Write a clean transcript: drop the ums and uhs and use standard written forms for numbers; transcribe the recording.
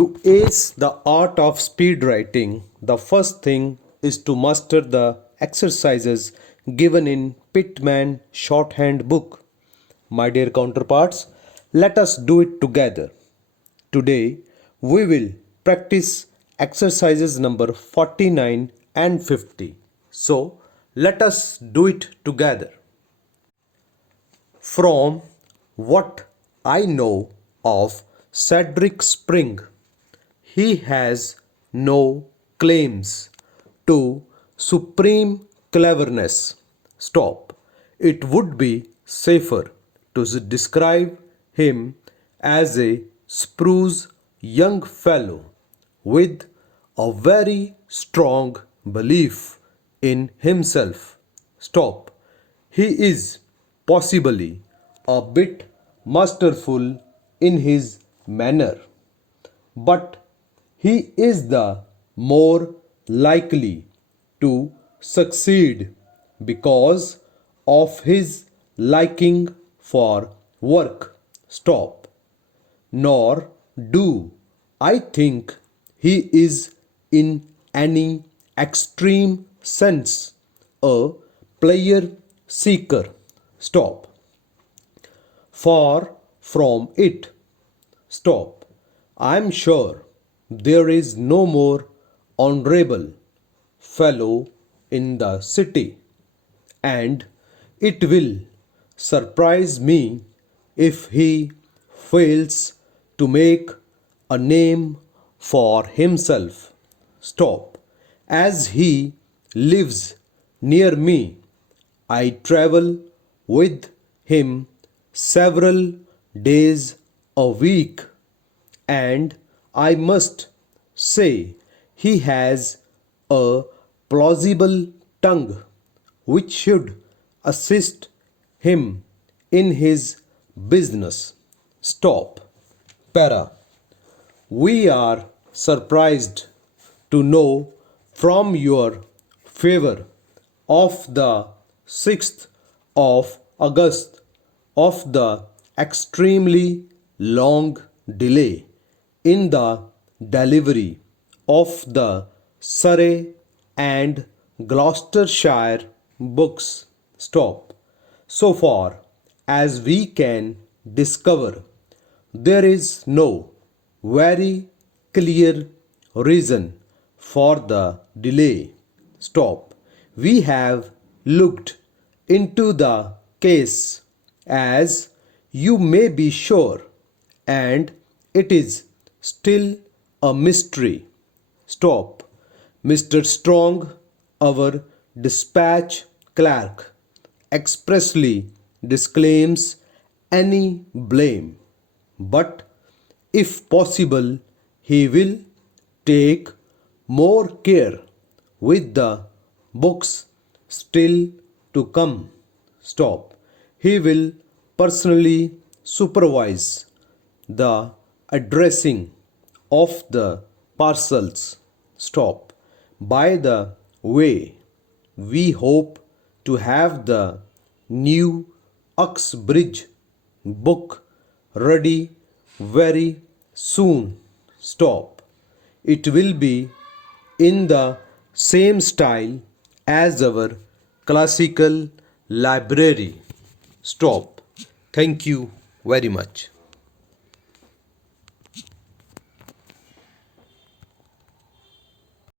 To ace the art of speed writing, the first thing is to master the exercises given in Pitman Shorthand book. My dear counterparts, let us do it together. Today, we will practice exercises number 49 and 50. So, let us do it together. From what I know of Cedric Spring, he has no claims to supreme cleverness. Stop. It would be safer to describe him as a spruce young fellow with a very strong belief in himself. Stop. He is possibly a bit masterful in his manner, but he is the more likely to succeed because of his liking for work. Stop. Nor do I think he is in any extreme sense a player seeker. Stop. Far from it. Stop. I am sure there is no more honorable fellow in the city, and it will surprise me if he fails to make a name for himself. Stop. As he lives near me, I travel with him several days a week, and I must say he has a plausible tongue which should assist him in his business. Stop. Para. We are surprised to know from your favor of the 6th of August of the extremely long delay in the delivery of the Surrey and Gloucestershire books. Stop. So far as we can discover, there is no very clear reason for the delay. Stop. We have looked into the case, as you may be sure, and it is still a mystery. Stop. Mr. Strong, our dispatch clerk, expressly disclaims any blame, but if possible, he will take more care with the books still to come. Stop. He will personally supervise the addressing of the parcels. Stop. By the way, we hope to have the new Uxbridge book ready very soon. Stop. It will be in the same style as our classical library. Stop. Thank you very much.